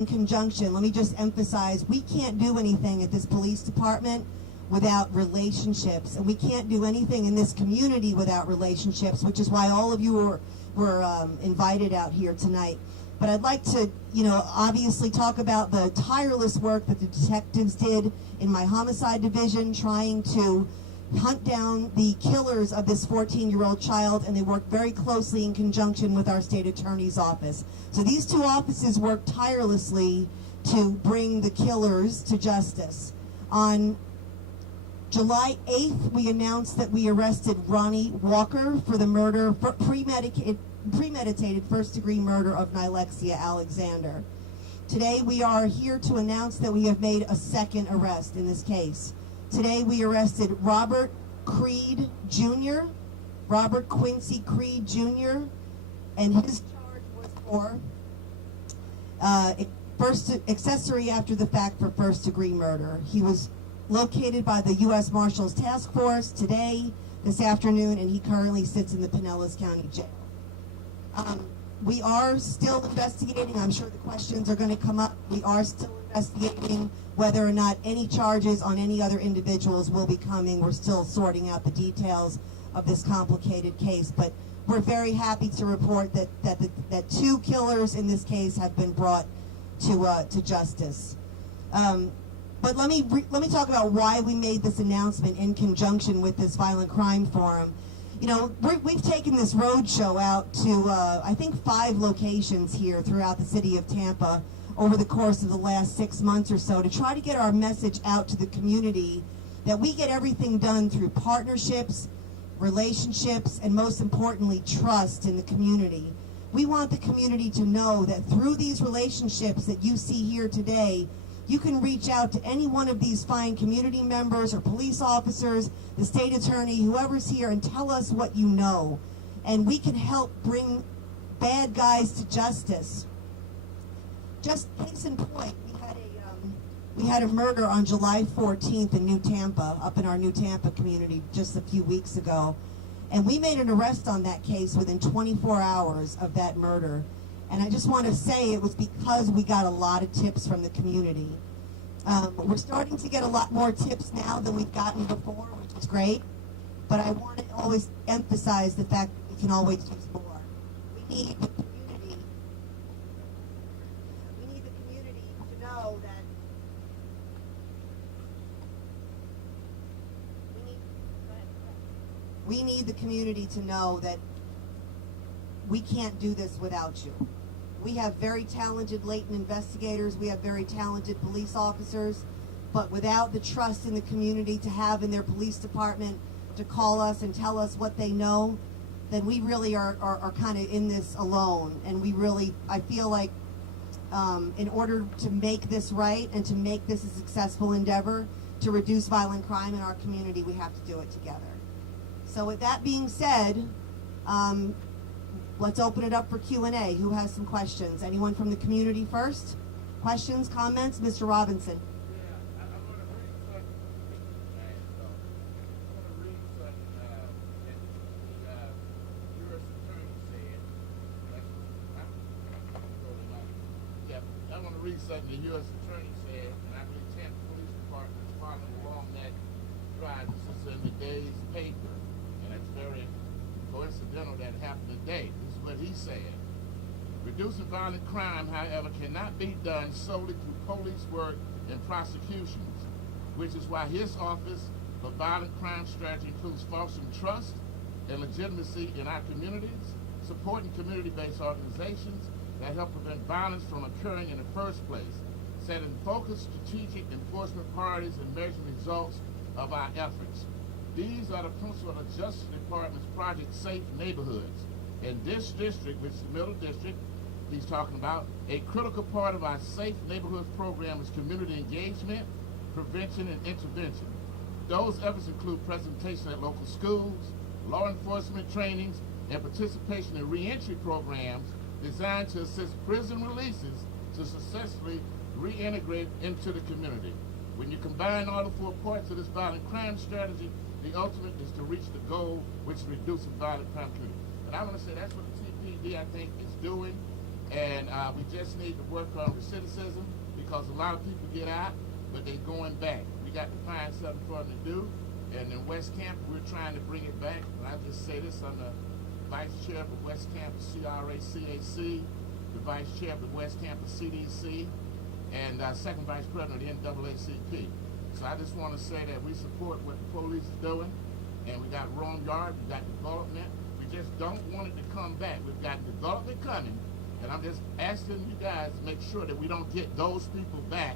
In conjunction, let me just emphasize, we can't do anything at this police department without relationships, and we can't do anything in this community without relationships, which is why all of you were invited out here tonight. But I'd like to, obviously talk about the tireless work that the detectives did in my homicide division, trying to hunt down the killers of this 14-year-old child, and they worked very closely in conjunction with our state attorney's office. So these two offices worked tirelessly to bring the killers to justice. On July 8th, we announced that we arrested Ronny Walker for the murder, premeditated first-degree murder of Nilexia Alexander. Today, we are here to announce that we have made a second arrest in this case. Today, we arrested Robert Quincy Creed Jr., and his charge was for accessory after the fact for first-degree murder. He was located by the U.S. Marshals Task Force this afternoon, and he currently sits in the Pinellas County Jail. We are still investigating. I'm sure the questions are going to come up. We are still investigating whether or not any charges on any other individuals will be coming. We're still sorting out the details of this complicated case, but we're very happy to report that two killers in this case have been brought to justice. But let me talk about why we made this announcement in conjunction with this Violent Crime Forum. We've taken this road show out to, I think, 5 locations here throughout the city of Tampa over the course of the last 6 months or so to try to get our message out to the community that we get everything done through partnerships, relationships, and most importantly, trust in the community. We want the community to know that through these relationships that you see here today, you can reach out to any one of these fine community members or police officers, the state attorney, whoever's here, and tell us what you know. And we can help bring bad guys to justice. Just case in point, we had a murder on July 14th in New Tampa, up in our New Tampa community just a few weeks ago. And we made an arrest on that case within 24 hours of that murder. And I just want to say it was because we got a lot of tips from the community. We're starting to get a lot more tips now than we've gotten before, which is great. But I want to always emphasize the fact that we can always use more. We need the community. We need the community to know that we need the community to know that we can't do this without you. We have very talented latent investigators. We have very talented police officers. But without the trust in the community to have in their police department to call us and tell us what they know, then we really are kind of in this alone. And I feel like in order to make this right and to make this a successful endeavor to reduce violent crime in our community, we have to do it together. So with that being said, let's open it up for Q&A. Who has some questions? Anyone from the community first? Questions, comments? Mr. Robinson. Yeah, I want to read something. The U.S. Attorney said. I want to read something the U.S. Attorney said, and I believe Tampa Police Department is following along that drive. This is in the day's paper, and it's very coincidental that it happened today. This is what he said. Reducing violent crime, however, cannot be done solely through police work and prosecutions, which is why his office for violent crime strategy includes fostering trust and legitimacy in our communities, supporting community-based organizations that help prevent violence from occurring in the first place, setting focused strategic enforcement priorities and measuring results of our efforts. These are the principles of the Justice Department's Project Safe Neighborhoods. In this district, which is the Middle District, he's talking about, a critical part of our Safe Neighborhoods program is community engagement, prevention, and intervention. Those efforts include presentation at local schools, law enforcement trainings, and participation in reentry programs designed to assist prison releases to successfully reintegrate into the community. When you combine all the 4 parts of this violent crime strategy, the ultimate is to reach the goal, which is reducing violent crime community. But I want to say that's what the TPD, I think, is doing. And we just need to work on recidivism because a lot of people get out, but they're going back. We got to find something for them to do. And in West Tampa, we're trying to bring it back. And I just say this, I'm the Vice Chair of West Tampa CRACAC, the Vice Chair of West Tampa CDC, and Second Vice President of the NAACP. So I just want to say that we support what the police is doing, and we got wrong yard, we got development. We just don't want it to come back. We've got development coming, and I'm just asking you guys to make sure that we don't get those people back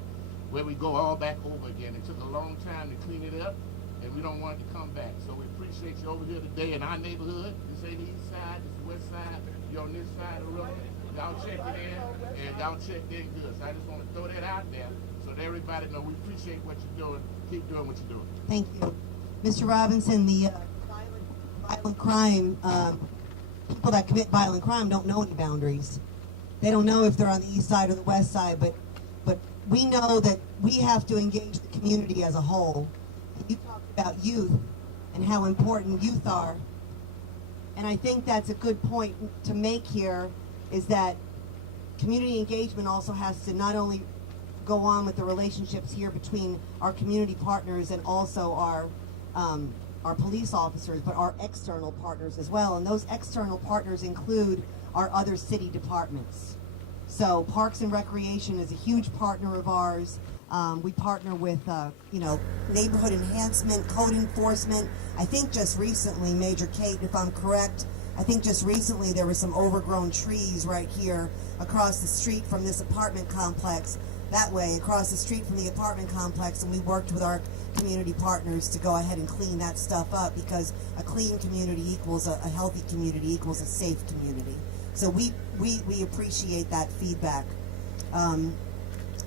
where we go all back over again. It took a long time to clean it up, and we don't want it to come back. So we appreciate you over here today in our neighborhood. This ain't the east side, this is the west side. You're on this side of the road. Y'all check it in, and y'all checked in good. So I just want to throw that out there so that everybody know we appreciate what you're doing. Keep doing what you're doing. Thank you. Mr. Robinson, the violent crime, people that commit violent crime don't know any boundaries. They don't know if they're on the east side or the west side, but we know that we have to engage the community as a whole. You talked about youth and how important youth are. And I think that's a good point to make here, is that community engagement also has to not only go on with the relationships here between our community partners and also our police officers, but our external partners as well. And those external partners include our other city departments. So Parks and Recreation is a huge partner of ours. We partner with, neighborhood enhancement, code enforcement. I think just recently, Major Kate, if I'm correct, I think just recently there were some overgrown trees right here across the street from this apartment complex, that way, across the street from the apartment complex, and we worked with our community partners to go ahead and clean that stuff up, because a clean community equals a healthy community equals a safe community. So we appreciate that feedback. And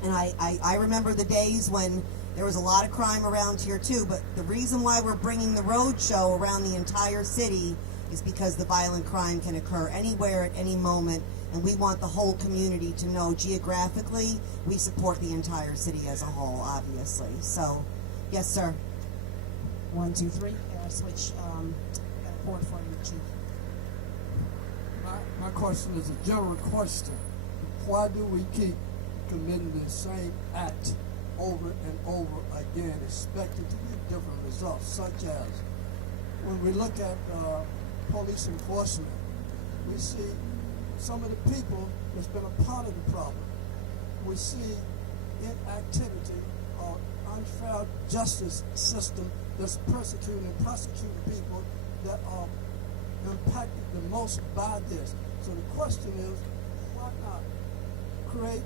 I remember the days when there was a lot of crime around here too, but the reason why we're bringing the road show around the entire city is because the violent crime can occur anywhere at any moment, and we want the whole community to know geographically we support the entire city as a whole, obviously. So, yes, sir. 1, 2, 3. Yeah, switch. Got a board for you, Chief. My question is a general question. Why do we keep committing the same act over and over again, expecting to get different results, such as when we look at police enforcement, we see some of the people that's been a part of the problem. We see inactivity or unfair justice system that's persecuting and prosecuting people that are impacted the most by this. So the question is, why not create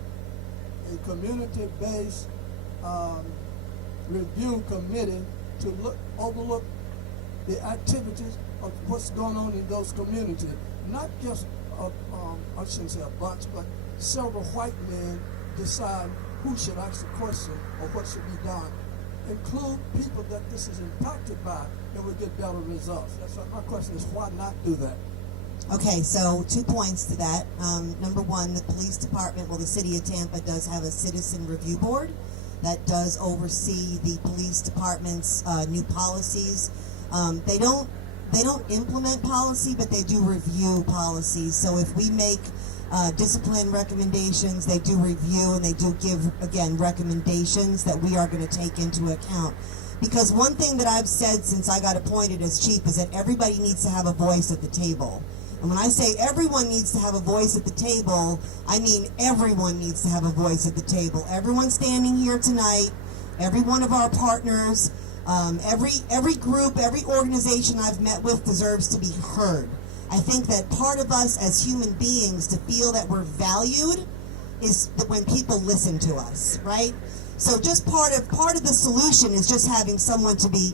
a community-based review committee to overlook the activities of what's going on in those communities? Not just, I shouldn't say a bunch, but several white men decide who should ask the question or what should be done. Include people that this is impacted by, and we get better results. That's what my question is, why not do that? Okay, so 2 points to that. Number one, the police department, the city of Tampa does have a citizen review board that does oversee the police department's new policies. They don't implement policy, but they do review policies. So if we make discipline recommendations, they do review, and they do give, again, recommendations that we are going to take into account. Because one thing that I've said since I got appointed as chief is that everybody needs to have a voice at the table. And when I say everyone needs to have a voice at the table, I mean everyone needs to have a voice at the table. Everyone standing here tonight, every one of our partners, every group, every organization I've met with deserves to be heard. I think that part of us as human beings to feel that we're valued is that when people listen to us, right? So just part of the solution is just having someone to be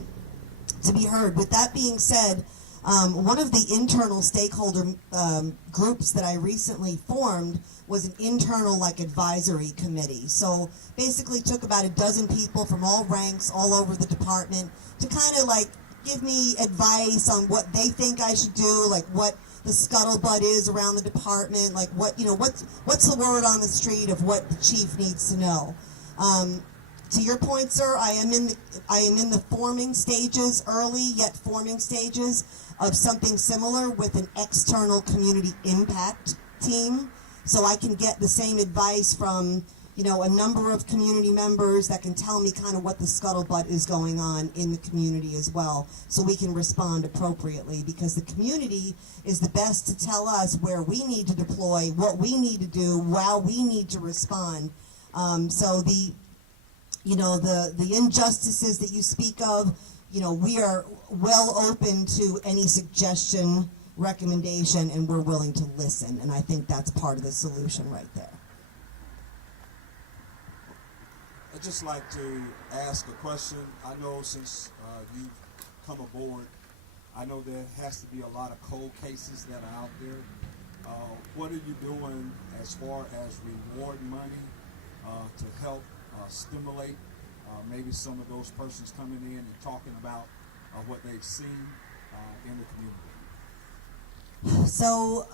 heard. With that being said, one of the internal stakeholder groups that I recently formed was an internal advisory committee. So basically took about a dozen people from all ranks all over the department to kind of give me advice on what they think I should do, what the scuttlebutt is around the department, what's the word on the street of what the chief needs to know. To your point, sir, I am in the forming stages, early yet forming stages of something similar with an external community impact team. so I can get the same advice from, you know, a number of community members that can tell me kind of what the scuttlebutt is going on in the community as well, so we can respond appropriately, because the community is the best to tell us where we need to deploy, what we need to do, how we need to respond. So the injustices that you speak of, you know, we are well open to any suggestion, recommendation, and we're willing to listen, and I think that's part of the solution right there. I'd just like to ask a question. I know since you've come aboard, I know there has to be a lot of cold cases that are out there. What are you doing as far as reward money to help stimulate maybe some of those persons coming in and talking about what they've seen in the community? So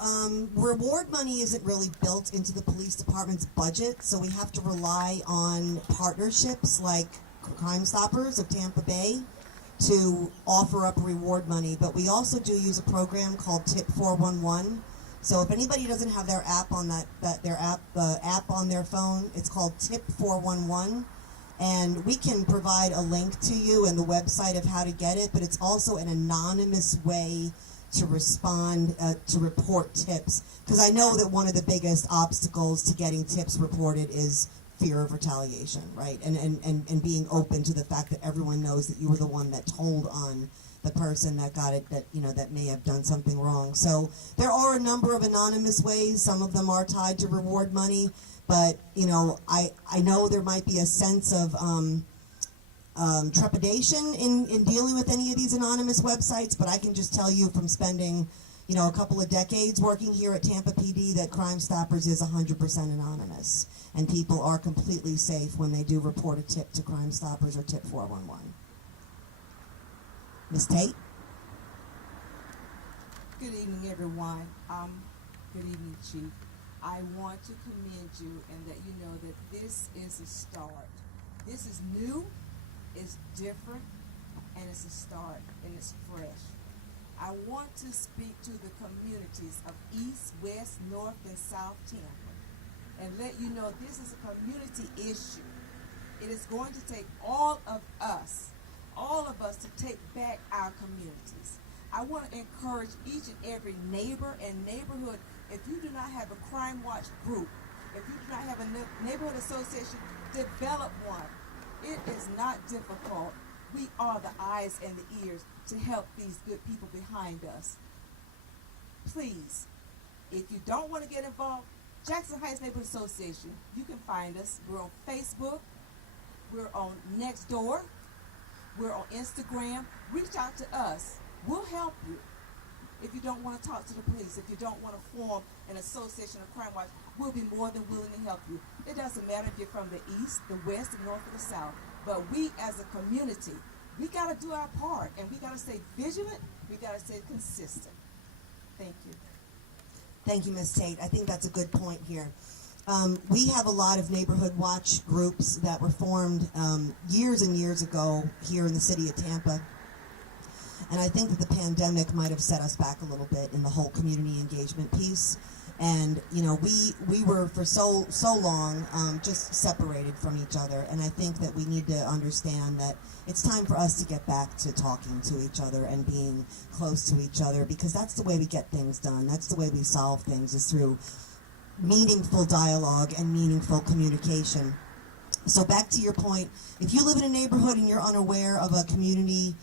reward money isn't really built into the police department's budget, so we have to rely on partnerships like Crime Stoppers of Tampa Bay to offer up reward money. But we also do use a program called Tip 411. So if anybody doesn't have their app on the app on their phone, it's called Tip 411. And we can provide a link to you and the website of how to get it, but it's also an anonymous way to respond, to report tips. Because I know that one of the biggest obstacles to getting tips reported is fear of retaliation, right? And being open to the fact that everyone knows that you were the one that told on the person that got it, that, you know, that may have done something wrong. So there are a number of anonymous ways. Some of them are tied to reward money. But, you know, I know there might be a sense of trepidation in dealing with any of these anonymous websites, but I can just tell you from spending, you know, a couple of decades working here at Tampa PD that Crime Stoppers is 100% anonymous, and people are completely safe when they do report a tip to Crime Stoppers or Tip 411. Ms. Tate? Good evening, everyone. Good evening, Chief. I want to commend you and let you know that this is a start. This is new, it's different, and it's a start, and it's fresh. I want to speak to the communities of East, West, North, and South Tampa and let you know this is a community issue. It is going to take all of us to take back our communities. I want to encourage each and every neighbor and neighborhood. If you do not have a Crime Watch group, if you do not have a neighborhood association, develop one. It is not difficult. We are the eyes and the ears to help these good people behind us. Please, if you don't want to get involved, Jackson Heights Neighborhood Association, you can find us. We're on Facebook. We're on Nextdoor. We're on Instagram. Reach out to us. We'll help you. If you don't want to talk to the police, if you don't want to form an association of Crime Watch, we'll be more than willing to help you. It doesn't matter if you're from the east, the west, the north, or the south. But we as a community, we got to do our part, and we got to stay vigilant. We got to stay consistent. Thank you. Thank you, Ms. Tate. I think that's a good point here. We have a lot of neighborhood watch groups that were formed years and years ago here in the city of Tampa. And I think that the pandemic might have set us back a little bit in the whole community engagement piece. And, you know, we were for so long just separated from each other. And I think that we need to understand that it's time for us to get back to talking to each other and being close to each other, because that's the way we get things done. That's the way we solve things, is through meaningful dialogue and meaningful communication. So back to your point, if you live in a neighborhood and you're unaware of a community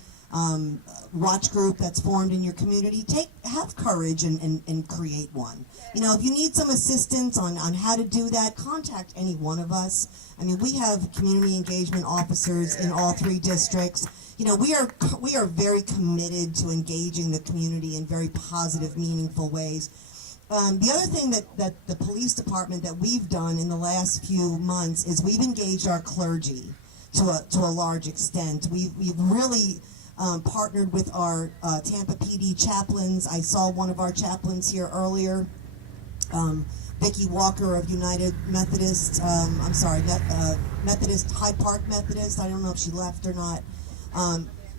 watch group that's formed in your community, have courage and create one. You know, if you need some assistance on how to do that, contact any one of us. I mean, we have community engagement officers in all 3 districts. You know, we are very committed to engaging the community in very positive, meaningful ways. The other thing that the police department that we've done in the last few months is we've engaged our clergy to a large extent. We've really partnered with our Tampa PD chaplains. I saw one of our chaplains here earlier, Vicki Walker of United Methodist, Methodist, Hyde Park Methodist. I don't know if she left or not.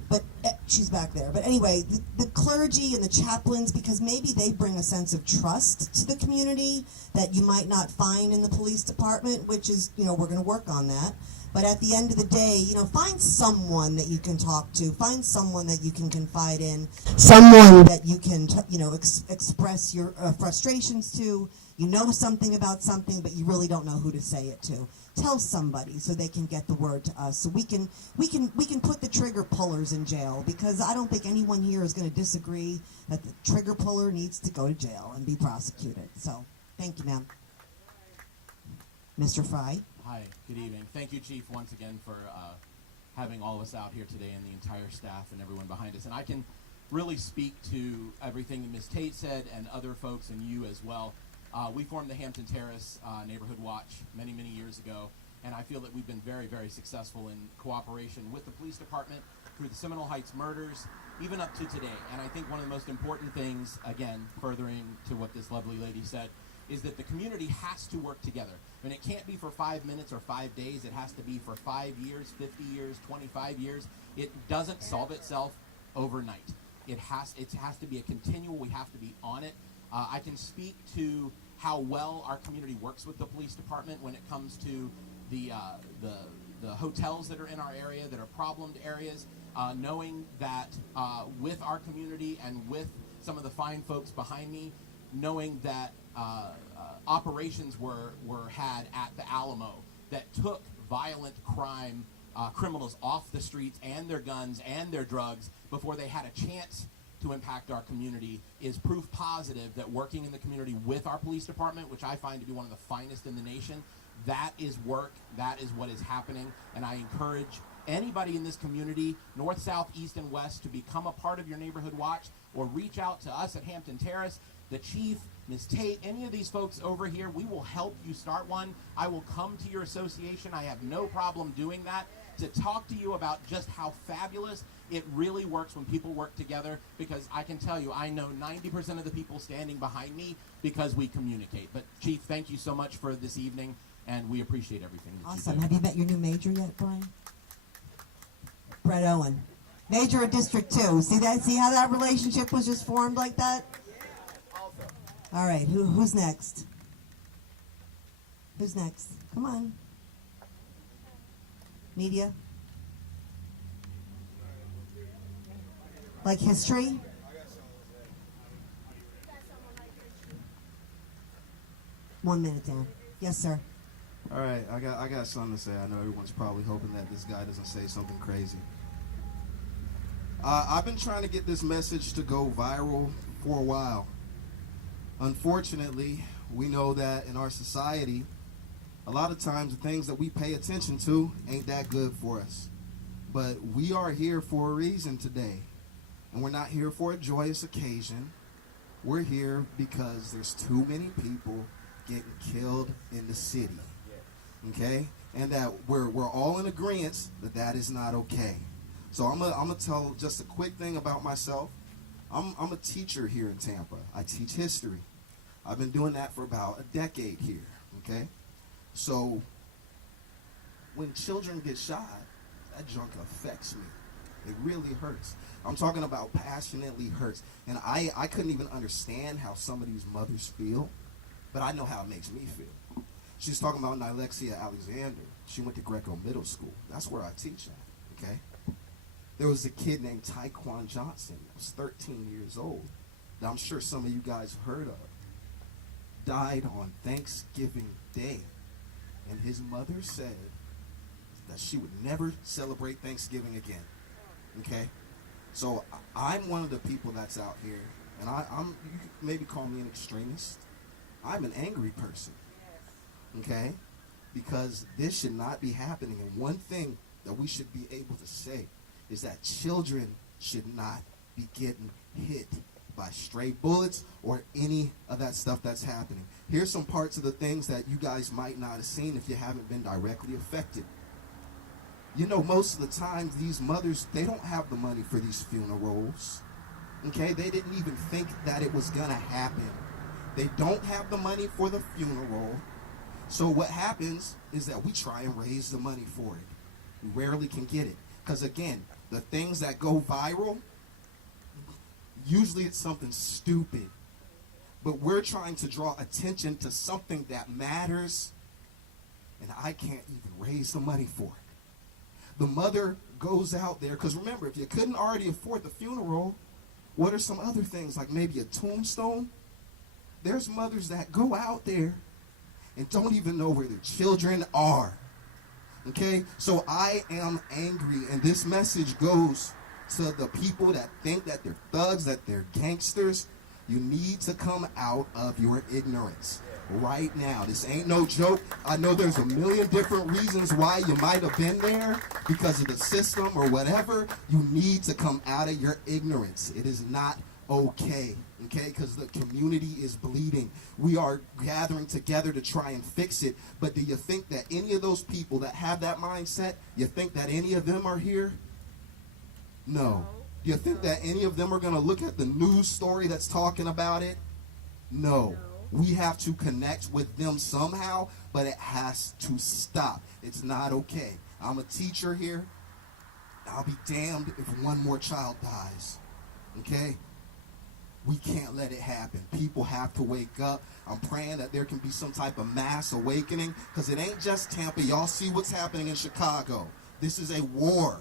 but she's back there. But anyway, the clergy and the chaplains, because maybe they bring a sense of trust to the community that you might not find in the police department, which is, we're going to work on that. But at the end of the day, find someone that you can talk to, find someone that you can confide in, someone that you can, express your frustrations to. You know something about something, but you really don't know who to say it to. Tell somebody so they can get the word to us, so we can put the trigger pullers in jail, because I don't think anyone here is going to disagree that the trigger puller needs to go to jail and be prosecuted. So, thank you, ma'am. Mr. Fry. Hi, good evening. Thank you, Chief, once again for having all of us out here today and the entire staff and everyone behind us. And I can really speak to everything that Ms. Tate said and other folks and you as well. We formed the Hampton Terrace Neighborhood Watch many, many years ago, and I feel that we've been very, very successful in cooperation with the police department through the Seminole Heights murders, even up to today. And I think one of the most important things, again, furthering to what this lovely lady said, is that the community has to work together. I mean, it can't be for 5 minutes or 5 days. It has to be for 5 years, 50 years, 25 years. It doesn't solve itself overnight. It has to be a continual. We have to be on it. I can speak to how well our community works with the police department when it comes to the hotels that are in our area that are problemed areas, knowing that with our community and with some of the fine folks behind me, knowing that operations were had at the Alamo that took violent crime criminals off the streets and their guns and their drugs before they had a chance to impact our community is proof positive that working in the community with our police department, which I find to be one of the finest in the nation, that is work, that is what is happening, and I encourage anybody in this community, north, south, east, and west, to become a part of your neighborhood watch or reach out to us at Hampton Terrace, the chief, Ms. Tate, any of these folks over here. We will help you start one. I will come to your association. I have no problem doing that, to talk to you about just how fabulous it really works when people work together, because I can tell you, I know 90% of the people standing behind me because we communicate. But Chief, thank you so much for this evening, and we appreciate everything that Awesome. you do. Have you met your new major yet, Brian? Brett Owen. Major of District 2. See that? See how that relationship was just formed like that? All right, who's next? Who's next? Come on. Media? Like history? One minute, Dan. Yes, sir. All right, I got something to say. I know everyone's probably hoping that this guy doesn't say something crazy. I've been trying to get this message to go viral for a while. Unfortunately, we know that in our society, a lot of times the things that we pay attention to ain't that good for us. But we are here for a reason today. And we're not here for a joyous occasion. We're here because there's too many people getting killed in the city. Okay? And that we're all in agreement that that is not okay. So I'm gonna tell just a quick thing about myself. I'm a teacher here in Tampa. I teach history. I've been doing that for about a decade here. Okay? So when children get shot, that junk affects me. It really hurts. I'm talking about passionately hurts. And I couldn't even understand how some of these mothers feel, but I know how it makes me feel. She's talking about Nilexia Alexander. She went to Greco Middle School. That's where I teach at, okay? There was a kid named Tyquan Johnson that was 13 years old that I'm sure some of you guys have heard of. Died on Thanksgiving Day. And his mother said that she would never celebrate Thanksgiving again. Okay? So I'm one of the people that's out here, and you could maybe call me an extremist. I'm an angry person. Okay? Because this should not be happening. And one thing that we should be able to say is that children should not be getting hit by stray bullets or any of that stuff that's happening. Here's some parts of the things that you guys might not have seen if you haven't been directly affected. You know, most of the time, these mothers, they don't have the money for these funerals. Okay? They didn't even think that it was going to happen. They don't have the money for the funeral. So what happens is that we try and raise the money for it. We rarely can get it. Because again, the things that go viral, usually it's something stupid. But we're trying to draw attention to something that matters, and I can't even raise the money for it. The mother goes out there, because remember, if you couldn't already afford the funeral, what are some other things, like maybe a tombstone? There's mothers that go out there and don't even know where their children are. Okay? So I am angry, and this message goes to the people that think that they're thugs, that they're gangsters. You need to come out of your ignorance right now. This ain't no joke. I know there's a million different reasons why you might have been there because of the system or whatever. You need to come out of your ignorance. It is not okay. Okay, because the community is bleeding. We are gathering together to try and fix it. But do you think that any of those people that have that mindset, you think that any of them are here? No. Do you think that any of them are going to look at the news story that's talking about it? No. We have to connect with them somehow, but it has to stop. It's not okay. I'm a teacher here. I'll be damned if one more child dies. Okay? We can't let it happen. People have to wake up. I'm praying that there can be some type of mass awakening, because it ain't just Tampa. Y'all see what's happening in Chicago. This is a war.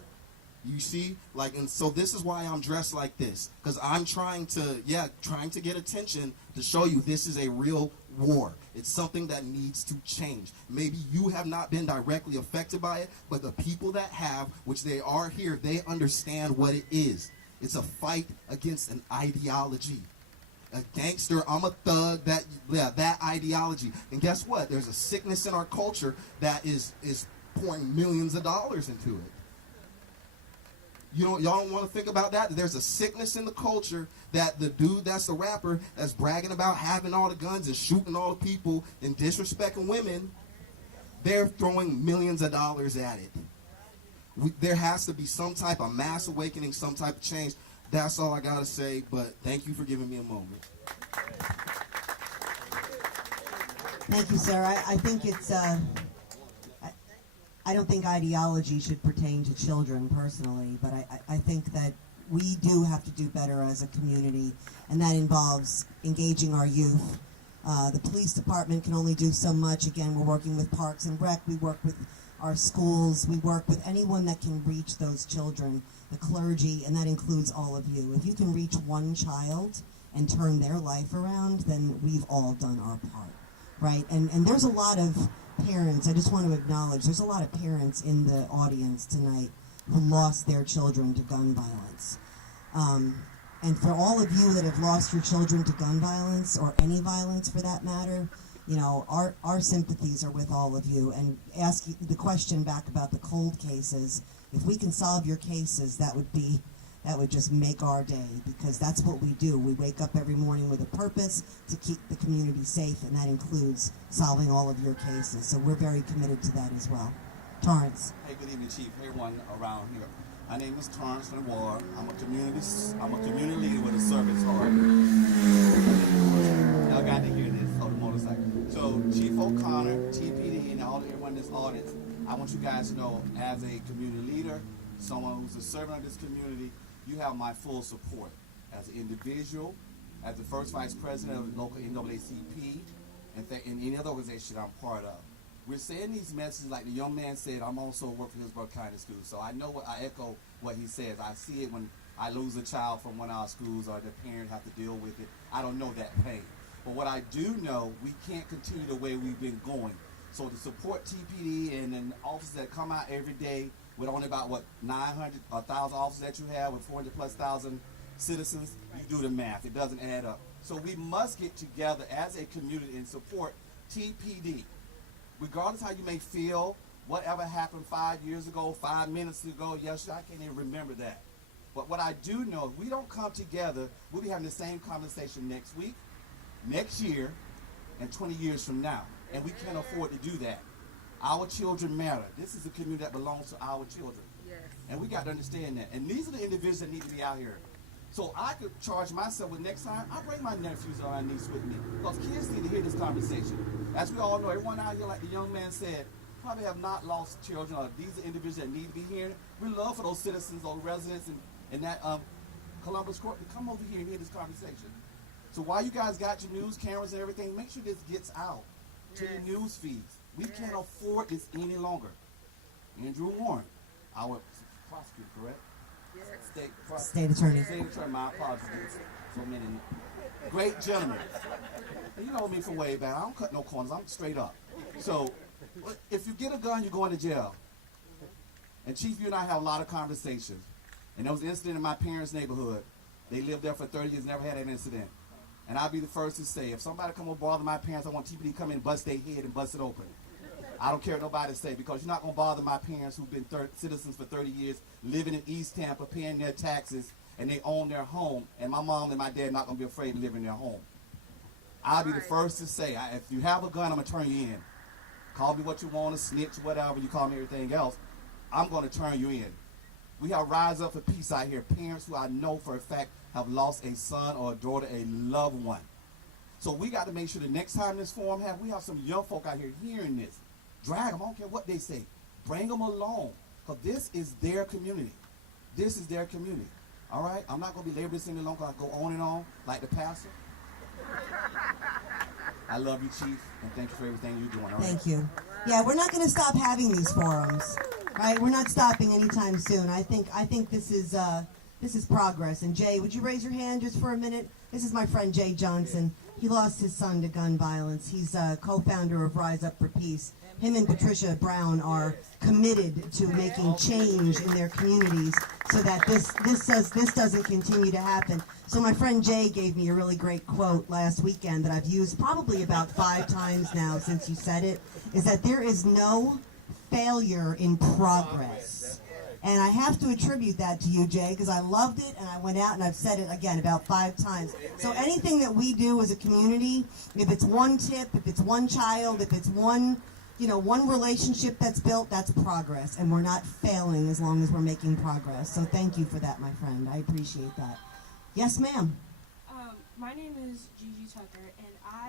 You see? And so this is why I'm dressed like this, because I'm trying to get attention to show you this is a real war. It's something that needs to change. Maybe you have not been directly affected by it, but the people that have, which they are here, they understand what it is. It's a fight against an ideology. A gangster, I'm a thug, that ideology. And guess what? There's a sickness in our culture that is pouring millions of dollars into it. Y'all don't want to think about that? There's a sickness in the culture that the dude that's the rapper that's bragging about having all the guns and shooting all the people and disrespecting women, they're throwing millions of dollars at it. There has to be some type of mass awakening, some type of change. That's all I got to say, but thank you for giving me a moment. Thank you, sir. I think it's, I don't think ideology should pertain to children personally, but I think that we do have to do better as a community, and that involves engaging our youth. The police department can only do so much. Again, we're working with Parks and Rec. We work with our schools. We work with anyone that can reach those children, the clergy, and that includes all of you. If you can reach one child and turn their life around, then we've all done our part, right? And there's a lot of parents, I just want to acknowledge, there's a lot of parents in the audience tonight who lost their children to gun violence. And for all of you that have lost your children to gun violence, or any violence for that matter, you know, our sympathies are with all of you. And ask the question back about the cold cases. If we can solve your cases, that would just make our day, because that's what we do. We wake up every morning with a purpose to keep the community safe, and that includes solving all of your cases. So we're very committed to that as well. Torrance. Hey, good evening, Chief. Hey, everyone around here. My name is Torrance Ronny Walker. I'm a community leader with a service heart. Y'all got to hear this on the motorcycle. So, Chief O'Connor, TPD, and everyone in this audience, I want you guys to know, as a community leader, someone who's a servant of this community, you have my full support as an individual, as the first vice president of the local NAACP, and any other organization I'm part of. We're saying these messages, like the young man said, I'm also working for Hillsborough County Schools, so I know I echo what he says. I see it when I lose a child from one of our schools or the parent have to deal with it. I don't know that pain. But what I do know, we can't continue the way we've been going. So to support TPD and then officers that come out every day with only about, 900 or 1,000 officers that you have with 400,000+ citizens, you do the math. It doesn't add up. So we must get together as a community and support TPD. Regardless how you may feel, whatever happened 5 years ago, 5 minutes ago, yes, I can't even remember that. But what I do know, if we don't come together, we'll be having the same conversation next week, next year, and 20 years from now. And we can't afford to do that. Our children matter. This is a community that belongs to our children. Yes. And we got to understand that. And these are the individuals that need to be out here. So I could charge myself with next time, I bring my nephews or my niece with me. Because kids need to hear this conversation. As we all know, everyone out here, like the young man said, probably have not lost children, or these are individuals that need to be here. We love for those citizens or residents in that Columbus Court to come over here and hear this conversation. So while you guys got your news cameras and everything, make sure this gets out to the news feeds. We can't afford this any longer. Andrew Warren, our prosecutor, correct? State attorney. State attorney, my apologies. So many great gentlemen. And you know me from way back. I don't cut no corners. I'm straight up. So if you get a gun, you're going to jail. And Chief, you and I have a lot of conversations. And there was an incident in my parents' neighborhood. They lived there for 30 years, never had an incident. And I'll be the first to say, if somebody come and bother my parents, I want TPD to come in and bust their head and bust it open. I don't care what nobody say, because you're not going to bother my parents who've been citizens for 30 years, living in East Tampa, paying their taxes, and they own their home. And my mom and my dad are not going to be afraid to live in their home. I'll be the first to say, if you have a gun, I'm going to turn you in. Call me what you want, a snitch, whatever, you call me everything else. I'm going to turn you in. We have Rise Up for Peace out here, parents who I know for a fact have lost a son or a daughter, a loved one. So we got to make sure the next time this forum we have some young folk out here hearing this. Drag them, I don't care what they say. Bring them along, because this is their community. This is their community. All right? I'm not going to be laboring this any longer. I go on and on like the pastor. I love you, Chief, and thank you for everything you're doing. All right? Thank you. Yeah, we're not going to stop having these forums, right? We're not stopping anytime soon. I think this is progress. And Jay, would you raise your hand just for a minute? This is my friend Jay Johnson. He lost his son to gun violence. He's a co-founder of Rise Up for Peace. Him and Patricia Brown are committed to making change in their communities so that this doesn't continue to happen. So my friend Jay gave me a really great quote last weekend that I've used probably about 5 times now since you said it, is that there is no failure in progress. And I have to attribute that to you, Jay, because I loved it, and I went out and I've said it again about 5 times. So anything that we do as a community, if it's one tip, if it's one child, if it's one relationship that's built, that's progress. And we're not failing as long as we're making progress. So thank you for that, my friend. I appreciate that. Yes, ma'am. My name is Gigi Tucker, and I